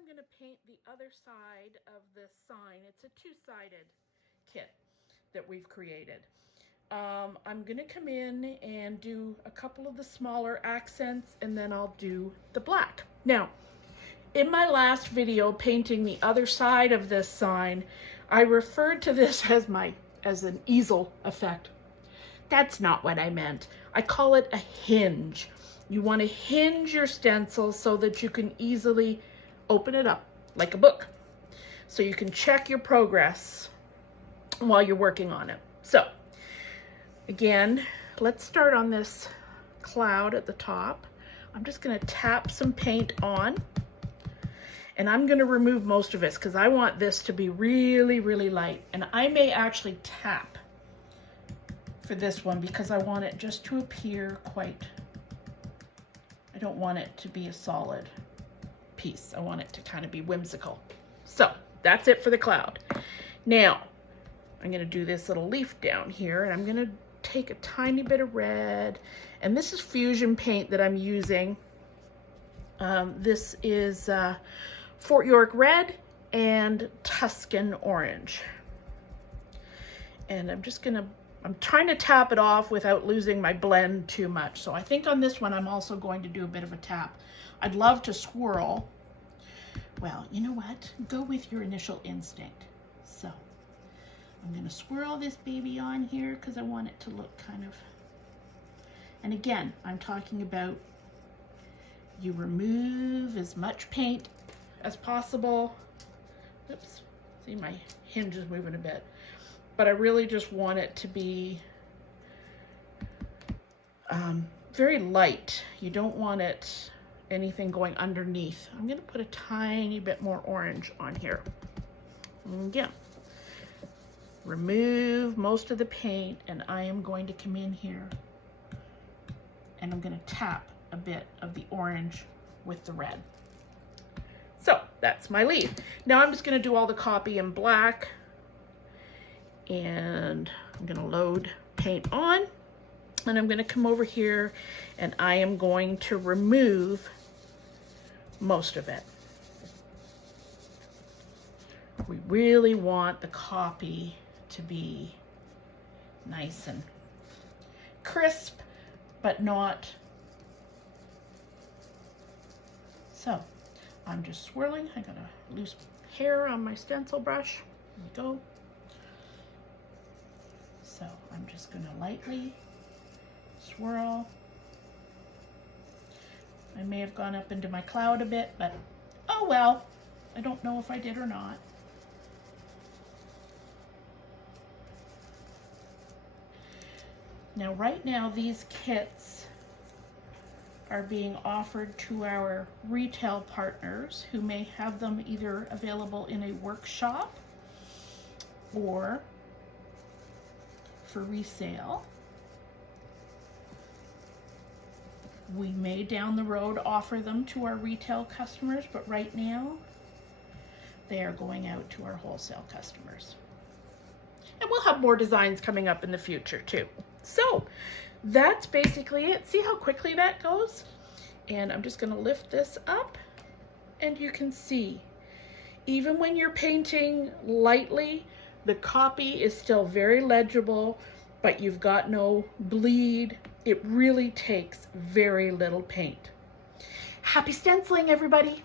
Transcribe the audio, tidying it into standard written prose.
I'm going to paint the other side of this sign. It's a two-sided kit that we've created. I'm going to come in and do a couple of the smaller accents, and then I'll do the black. Now, in my last video painting the other side of this sign, I referred to this as an easel effect. That's not what I meant. I call it a hinge. You want to hinge your stencil so that you can easily open it up like a book, so you can check your progress while you're working on it. So again, let's start on this cloud at the top. I'm just going to tap some paint on, and I'm going to remove most of it because I want this to be really, really light. And I may actually tap for this one because I want it just to appear quite, I don't want it to be a solid piece. I want it to kind of be whimsical. So that's it for the cloud. Now I'm going to do this little leaf down here, and I'm going to take a tiny bit of red, and this is fusion paint that I'm using. This is Fort York red and Tuscan orange, and I'm trying to tap it off without losing my blend too much. So I think on this one I'm also going to do a bit of a tap. I'd love to swirl. Well, you know what? Go with your initial instinct. So I'm going to swirl this baby on here because I want it to look kind of, and again, I'm talking about you remove as much paint as possible. Oops, see my hinge is moving a bit. But I really just want it to be very light. You don't want it anything going underneath. I'm going to put a tiny bit more orange on here. Again, remove most of the paint, and I am going to come in here and I'm going to tap a bit of the orange with the red. So that's my leaf. Now I'm just going to do all the copy in black, and I'm going to load paint on, and I'm going to come over here and I am going to remove most of it. We really want the copy to be nice and crisp, but not. So I'm just swirling. I got a loose hair on my stencil brush. There we go. So I'm just going to lightly swirl. I may have gone up into my cloud a bit, but oh well. I don't know if I did or not. Now, right now, these kits are being offered to our retail partners who may have them either available in a workshop or for resale. We may down the road offer them to our retail customers, but right now they are going out to our wholesale customers. And we'll have more designs coming up in the future too. So that's basically it. See how quickly that goes? And I'm just going to lift this up, and you can see even when you're painting lightly, the copy is still very legible, but you've got no bleed. It really takes very little paint. Happy stenciling, everybody.